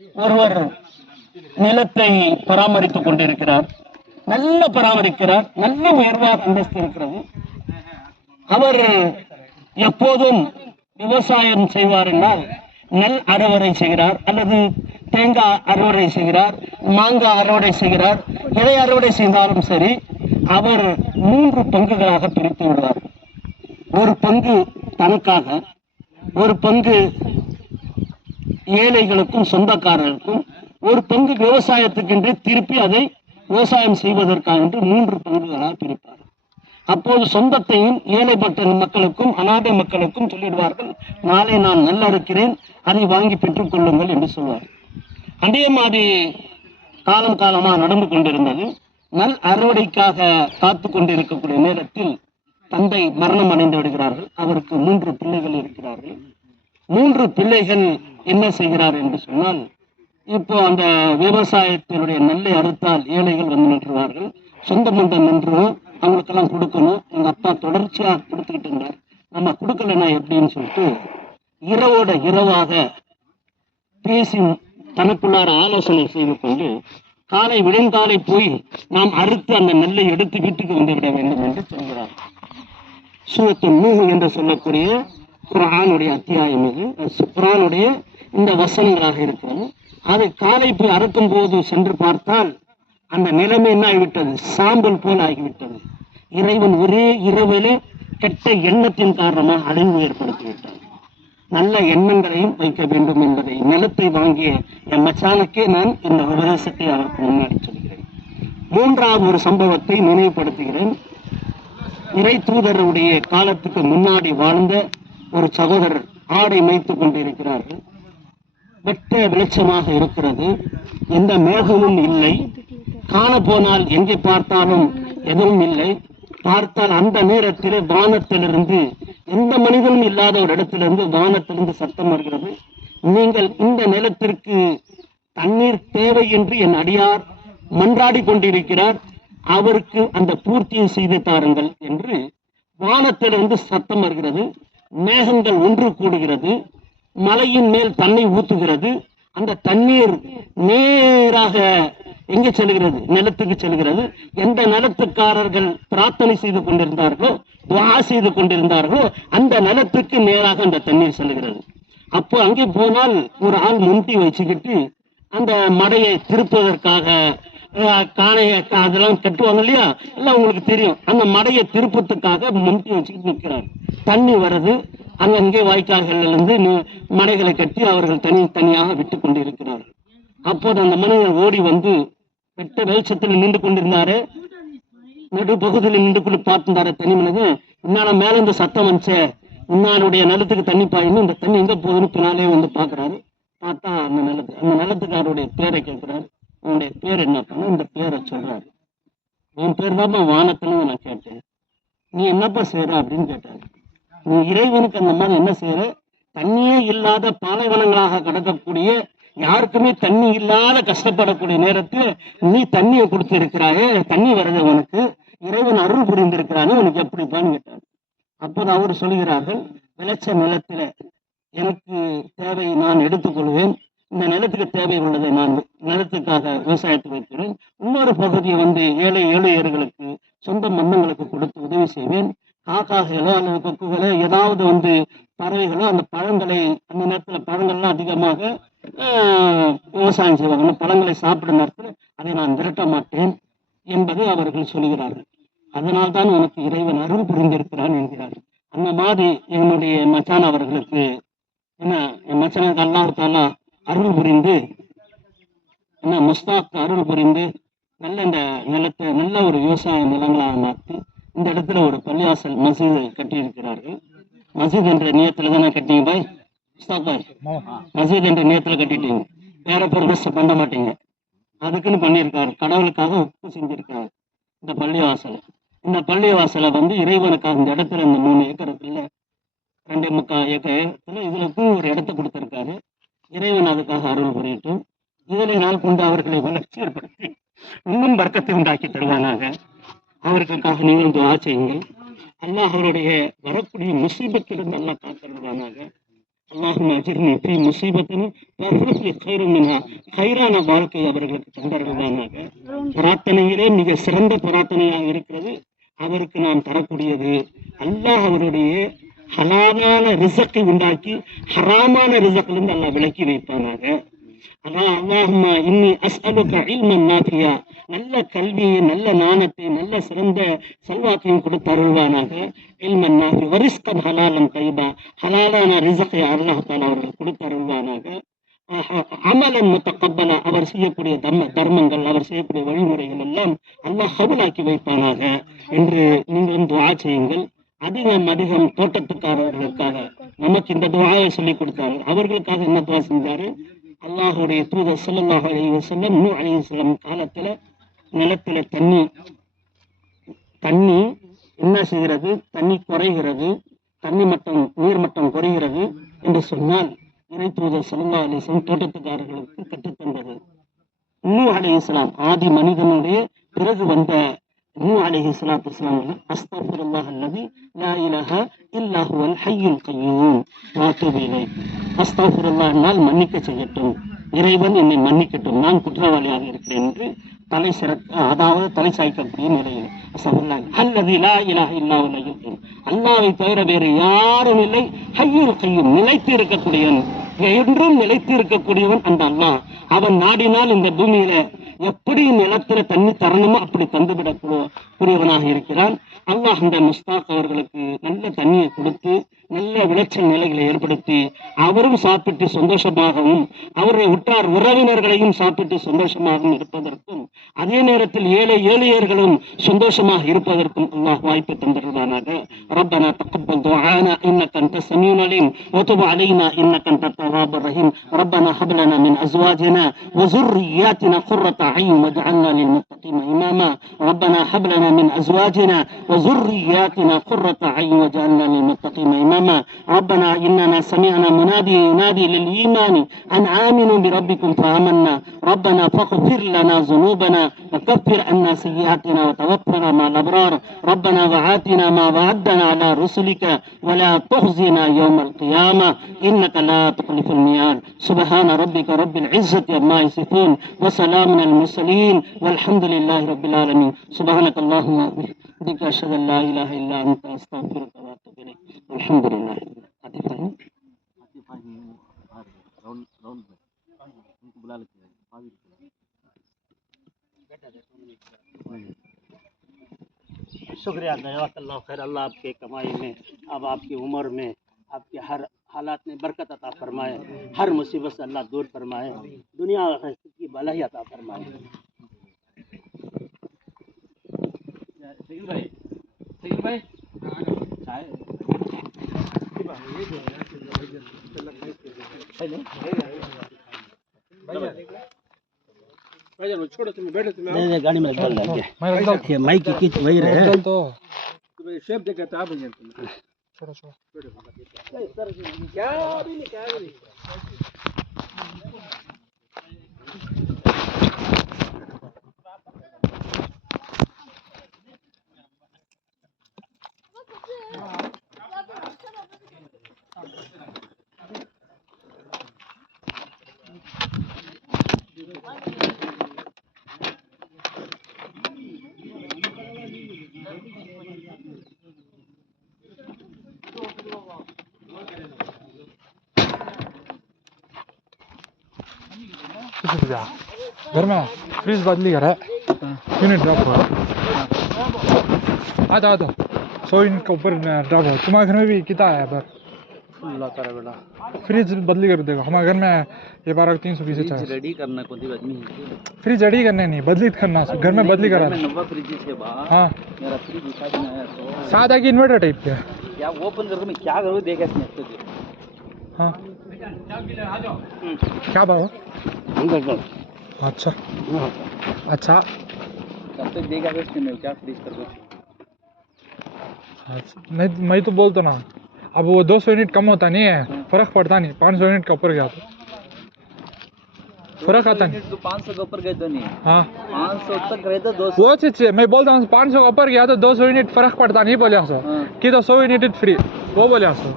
ஒருவர் நிலத்தை பராமரித்துக் கொண்டிருக்கிறார், நல்ல பராமரிக்கிறார், நல்ல உயர்வாக அந்தஸ்து இருக்கிறது. அவர் எப்போதும் விவசாயம் செய்வார் என்றால் நெல் அறுவடை செய்கிறார், அல்லது தேங்காய் அறுவடை செய்கிறார், மாங்காய் அறுவடை செய்கிறார். எதை அறுவடை செய்தாலும் சரி அவர் 3 பங்குகளாக பிரித்து விடுவார். ஒரு பங்கு தனக்காக, ஒரு பங்கு ஏழைகளுக்கும் சொந்தக்காரர்களுக்கும், ஒரு பங்கு விவசாயத்துக்கென்று திருப்பி அதை விவசாயம் செய்வதற்காக என்று 3 பங்குகளாக பிரிப்பார். அப்போது சொந்தத்தையும் ஏழைப்பட்ட மக்களுக்கும் அநாதை மக்களுக்கும் சொல்லிடுவார்கள், நாளை நான் நெல் அறுக்கிறேன், அதை வாங்கி பெற்றுக் கொள்ளுங்கள் என்று சொல்வார். அதே மாதிரி காலம் காலமாக நடந்து கொண்டிருந்தது. நெல் அறுவடைக்காக காத்து கொண்டிருக்கக்கூடிய நேரத்தில் தந்தை மரணம் அடைந்து விடுகிறார்கள். அவருக்கு 3 பிள்ளைகள் இருக்கிறார்கள். 3 பிள்ளைகள் என்ன செய்கிறார் என்று சொன்னால், இப்போ அந்த விவசாயத்தினுடைய நெல்லை அறுத்தால் ஏழைகள் வந்து நின்றுவார்கள், சொந்த பந்தம் நின்றுவோம், அவங்களுக்கெல்லாம் கொடுக்கணும். எங்க அப்பா தொடர்ச்சியா கொடுத்துக்கிட்டு இருந்தார், நம்ம கொடுக்கலன்னா எப்படின்னு சொல்லிட்டு இரவோட இரவாக பேசி தனக்குள்ளார ஆலோசனை செய்து கொண்டு காலை விழுங்காலை போய் நாம் அறுத்து அந்த நெல்லை எடுத்து வீட்டுக்கு வந்து விட வேண்டும் என்று சொல்கிறார். சூரத்து நூஹ் என்று சொல்லக்கூடிய குர்ஆனுடைய அத்தியாயம் இது. குர்ஆனுடைய இந்த வசனங்களாக இருக்கிறது. அதை காலை போய் அறுக்கும் போது சென்று பார்த்தால் அந்த நிலைமை என்ன ஆகிவிட்டது, சாம்பல் போல் ஆகிவிட்டது. இறைவன் ஒரே இரவிலே கெட்ட எண்ணத்தின் காரணமாக அழிவு ஏற்படுத்திவிட்டார். நல்ல எண்ணங்களையும் வைக்க வேண்டும் என்பதை நிலத்தை வாங்கிய என் மச்சானுக்கே நான் இந்த உபதேசத்தை அவருக்கு முன்னாடி சொல்கிறேன். 3வது ஒரு சம்பவத்தை நினைவுபடுத்துகிறேன். இறை தூதருடைய காலத்துக்கு முன்னாடி வாழ்ந்த ஒரு சகோதரர் ஆடை மேய்த்து கொண்டிருக்கிறார்கள். வெட்ட வெளிச்சமாக இருக்கிறது, எந்த மேகமும் இல்லை, காண போனால் எங்கே பார்த்தாலும் எதுவும் இல்லை. பார்த்தால் அந்த நேரத்தில் வானத்திலிருந்து, எந்த மனிதனும் இல்லாத ஒரு இடத்திலிருந்து வானத்திலிருந்து சத்தம் வருகிறது, நீங்கள் இந்த நிலத்திற்கு தண்ணீர் தேவை என்று என் அடியார் மன்றாடி கொண்டிருக்கிறார், அவருக்கு அந்த பூர்த்தியை செய்து தாருங்கள் என்று வானத்திலிருந்து சத்தம் வருகிறது. மேகங்கள் ஒன்று கூடுகிறது, மலையின் மேல் தண்ணீர் ஊத்துகிறது. அந்த தண்ணீர் நேராக எங்கே செல்கிறது, நிலத்துக்கு செல்கிறது. எந்த நிலத்துக்காரர்கள் பிரார்த்தனை செய்து கொண்டிருந்தார்களோ, துஆ செய்து கொண்டிருந்தார்களோ, அந்த நிலத்துக்கு நேராக அந்த தண்ணீர் செல்கிறது. அப்போ அங்கே போனால் ஒரு ஆள் முண்டி வச்சுக்கிட்டு அந்த மடையை திருப்பதற்காக, காணையை அதெல்லாம் கட்டுவாங்க இல்லையா, எல்லாம் உங்களுக்கு தெரியும், அந்த மடையை திருப்பத்துக்காக முண்டி வச்சுக்கிட்டு நிற்கிறார். தண்ணி வருது, அங்கங்கே வாய்க்கால்களிலிருந்து மடைகளை கட்டி அவர்கள் தனியாக விட்டு கொண்டு இருக்கிறார்கள். அப்போது அந்த மனிதர் ஓடி வந்து வெட்ட வெளிச்சத்தில் நின்று கொண்டிருந்தாரு, நடு பகுதியில் நின்று கொண்டு பார்த்திருந்தாரு. தனி மனிதன், இன்னால மேல இந்த சத்தம் வந்துச்சே, இன்னாருடைய நிலத்துக்கு தண்ணி பாயணும், இந்த தண்ணி எங்க போகுதுன்னு பின்னாலே வந்து பாக்குறாரு. பார்த்தா அந்த நிலத்துக்காரருடைய பேரை கேட்கிறாரு. உன்னுடைய பேர் என்ன பண்ண, இந்த பேரை சொல்றாரு. உன் பேர் தான் வானத்துல நான் கேட்டேன், நீ என்னப்பா செய்யற அப்படின்னு கேட்டாரு. நீ இறைவனுக்கு அந்த மாதிரி என்ன செய்யற, தண்ணியே இல்லாத பாலைவனங்களாக கிடக்கக்கூடிய, யாருக்குமே தண்ணி இல்லாத கஷ்டப்படக்கூடிய நேரத்தில் நீ தண்ணியை கொடுத்து இருக்கிறாயே, தண்ணி வருது உனக்கு, இறைவன் அருள் புரிந்திருக்கிறானே, உனக்கு எப்படிப்பான்னு கேட்டார். அப்போது அவர் சொல்கிறார்கள், விளைச்ச நிலத்தில எனக்கு தேவை நான் எடுத்துக்கொள்வேன், இந்த நிலத்துக்கு தேவை உள்ளதை நான் நிலத்துக்காக விவசாயத்துக்கு வைக்கிறேன், இன்னொரு பகுதியை வந்து ஏழை ஏழையர்களுக்கு சொந்த மந்தங்களுக்கு கொடுத்து உதவி செய்வேன். காக்காகளோ அல்லது கொக்குகளோ ஏதாவது வந்து பறவைகளோ அந்த பழங்களை, அந்த நேரத்தில் பழங்கள்லாம் அதிகமாக விவசாயம் செய்வாங்க, அந்த பழங்களை சாப்பிடும் நேரத்தில் அதை நான் விரட்ட மாட்டேன் என்பதை அவர்கள் சொல்கிறார்கள். அதனால்தான் உனக்கு இறைவன் அருள் புரிந்திருக்கிறான் என்கிறார்கள். அந்த மாதிரி என்னுடைய மச்சான் அவர்களுக்கு என்ன, என் மச்சானுக்கு அல்லாஹ் தஆலா அருள் புரிந்து, என்ன முஸ்தாக் அருள் புரிந்து நல்ல இந்த நிலத்தை நல்ல ஒரு விவசாய நிலங்களாக மாற்றி இந்த இடத்துல ஒரு பள்ளிவாசல் மசீது கட்டி இருக்கிறார்கள். மசீத் என்ற நியத்துல தானே கட்டிங்க பாய், முஸ்தாக் பாய், மசீத் என்ற நியத்துல கட்டிட்டீங்க, வேற பொருள் பண்ண மாட்டீங்க, அதுக்குன்னு பண்ணியிருக்காரு. கடவுளுக்காக ஒப்பு செஞ்சிருக்காரு இந்த பள்ளிவாசலை. இந்த பள்ளிவாசலை வந்து இறைவனுக்காக இந்த இடத்துல, இந்த 3 ஏக்கரத்துல 2.25 ஏக்கரத்துல இதுலக்கும் ஒரு இடத்த கொடுத்திருக்காரு. இறைவன் அதுக்காக அருள் புரியட்டும். இதனை நாள் கொண்டு அவர்களை வளர்ச்சி ஏற்படுத்தி இன்னும் வர்க்கத்தை உண்டாக்கி தருவானாக. அவர்களுக்காக நீங்கள் துஆ செய்யுங்கள். அல்லாஹ் அவருடைய வரக்கூடிய முசீபத்திலிருந்து அல்லாஹ் காத்தருவானாக. அல்லாஹும்ம அஜிர்னி ஃபீ முஸீபத்தினி வஃப்ரிஜ் லி கைரன் மின்ஹா, கைரான வாழ்க்கை அவர்களுக்கு தந்தருள்வானாக. பிரார்த்தனையிலே மிக சிறந்த பிரார்த்தனையாக இருக்கிறது அவருக்கு நாம் தரக்கூடியது, அல்லாஹ் அவருடைய ஹலாலான ரிசக்கை உண்டாக்கி ஹராமான ரிசக்கிலிருந்து அல்லாஹ் விலக்கி வைப்பானாக. அல்லாஹும்ம இன்னி அஸ்அலுக இல்மன் நாஃபியா, நல்ல கல்வியை, நல்ல நாணத்தை, நல்ல சிறந்த செல்வாக்கையும் கொடுத்து அருள்வானாக. இல்மன் நாஃபி வரிஸ்கன் ஹலாலன் தைபா, ஹலாலான ரிசக்கை அல்லாஹ் தஆலா அவர்கள் கொடுத்து அருள்வானாக. அமலன் முத்தகப்பலா, அவர் செய்யக்கூடிய தர்மங்கள், அவர் செய்யக்கூடிய வழிமுறைகள் எல்லாம் அல்லாஹ் கபூலாக்கி வைப்பானாக என்று நீங்களும் துஆ செய்யுங்கள். அதிகம் தோட்டத்துக்காரர்களுக்காக நமக்கு இந்த துஆவை சொல்லி கொடுத்தாங்க. அவர்களுக்காக என்ன துஆ செஞ்சாரு? அல்லாஹுடைய தூதர் ஸல்லல்லாஹு அலைஹி வஸல்லம் நூஹ் அலைஹிஸ்ஸலாம் காலத்துல நிலத்துல தண்ணி என்ன செய்கிறது? தண்ணி குறைகிறது, நீர் மட்டம் குறைகிறது என்று சொன்னால் இறை தூதர் ஸல்லல்லாஹு அலைஹி வஸல்லம் தோட்டத்துக்காரர்களுக்கு கற்றுத்தந்தது. நூஹ் அலைஹிஸ்ஸலாம் ஆதி மனிதனுடைய பிறகு வந்த நூஹ் அலைஹிஸ்ஸலாத்து வஸ்ஸலாம் அஸ்தக்ஃபிருல்லாஹ் அல்லதி லா இலாஹா இல்லா ஹுவல் ஹய்யுல் கய்யூம் வ அத்தூபு இலைஹ். அஸ்தக்ஃபிருல்லாஹ் என்றால் மன்னிக்க செய்யட்டும், இறைவன் என்னை மன்னிக்கட்டும், நான் குற்றவாளியாக இருக்கிறேன் என்று தலை சாய்க்கக்கூடிய நிலையில் அல்லதி லா இலாஹா இல்லா ஹுவல் ஹய்யுல் கய்யூம், அல்லாஹ்வை தவிர வேறு யாரும் இல்லை. ஹய்யுல் கய்யூம், நிலைத்து இருக்கக்கூடியவன், என்றும் நிலைத்து இருக்கக்கூடியவன் அந்த அல்லாஹ். அவன் நாடினால் இந்த பூமியில எப்படி நிலத்துல தண்ணி தரணுமோ அப்படி தந்துவிடக்கூடியவனாக இருக்கிறான். அல்லாஹ் அந்த முஸ்தாக் அவர்களுக்கு நல்ல தண்ணியை கொடுத்து நல்ல விளைச்சல் நிலைகளை ஏற்படுத்தி அவரும் சாப்பிட்டு சந்தோஷமாகவும் அவருடைய உற்றார் உறவினர்களையும் சாப்பிட்டு சந்தோஷமாகவும் இருப்பதற்கும் அதே நேரத்தில் ஏழையர்களும் சந்தோஷமாக இருப்பதற்கும் அல்லாஹ் வாய்ப்பு தந்திருவானாக. ரப்பனா தக்கப்பல் துஆனா இன்னக அன்த ஸமீஉல் அலீம் வ துப் அலைனா இன்னக அன்த தவ்வாபுர் ரஹீம். ரப்பனா ஹப் லனா மின் அஸ்வாஜினா வ ذُرِّيَّاتِنَا قُرَّةَ أَعْيُنٍ وَاجْعَلْنَا لِلْمُتَّقِينَ إِمَامًا. ربنا هب لنا من أزواجنا وذرياتنا قرة أعين واجعلنا للمتقين إماما. ربنا إننا سمعنا منادي ينادي للإيمان أن آمنوا بربكم فآمنا. ربنا فاغفر لنا ذنوبنا وكفر عنا سيئاتنا وتوفنا مع الأبرار. ربنا وآتنا ما وعدتنا على رسلك ولا تخزنا يوم القيامة إنك لا تخلف الميعاد. سبحان ربك رب العزة عما يصفون وسلام على المرسلين والحمد لله رب العالمين. سبحانك اللهم وبحمدك أشهد أن لا إله إلا أنت أستغفرك وأتوب إليك. الحمد لله. शुक्रिया, जज़ाकल्लाह खैर। अल्लाह आपके कमाई में, अब आपकी उम्र में, आपके हर हालात में बरकत अता फरमाए, हर मुसीबत से अल्लाह दूर फरमाए, दुनिया की भलाई अता फरमाए। गाड़ी में डाल देंगे, माइक की किच वही रहे तो शेप देखे तो आप छोड़ो क्या अभी नहीं क्या अभी घर में फ्रीज बदली कर यूनिट ड्रॉप हो आधा 100 यूनिट के ऊपर ड्रॉप हो। तुम्हारे घर में भी कितना है पर बेटा फ्रीज बदली कर देगा। हमारे घर में ये 12,320 रेडी करना फ्रीज रेडी करने नहीं बदली करना घर में बदली करा हाँ सादा की इन्वर्टर टाइप के क्या ओपन करके मैं क्या करूँ देखा हाँ क्या भाव अच्छा अच्छा तब तक देखा क्या फ्रीज कर नहीं मैं तो बोलता ना अब वो 200 यूनिट कम होता नहीं है फर्क पड़ता नहीं 500 यूनिट के ऊपर गया तो फर्क आता नहीं तो 500 के ऊपर गए तो नहीं हाँ 500 तक रहे तो 200 वो चीज मैं बोलता हूँ 500 के ऊपर गया तो 200 यूनिट फर्क पड़ता नहीं बोले कि तो 100 यूनिट फ्री वो बोले 100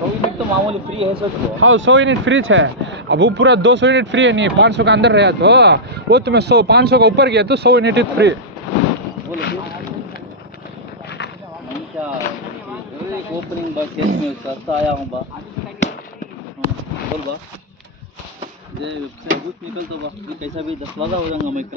यूनिट तो मामूली फ्री है सोच लो। हाँ 100 यूनिट फ्री है। अब वो पूरा 200 यूनिट फ्री है नहीं, 500 का अंदर रहा तो वो तुम्हें 500 का ऊपर गया तो 100 यूनिट फ्री। बोलो फिर। नहीं क्या एक ओपनिंग बस केस में सस्ता आया हूँ बा। बोल बा ये वेबसाइट निकल तो बा कैसा भी 10 वाला हो जाऊंगा मैं।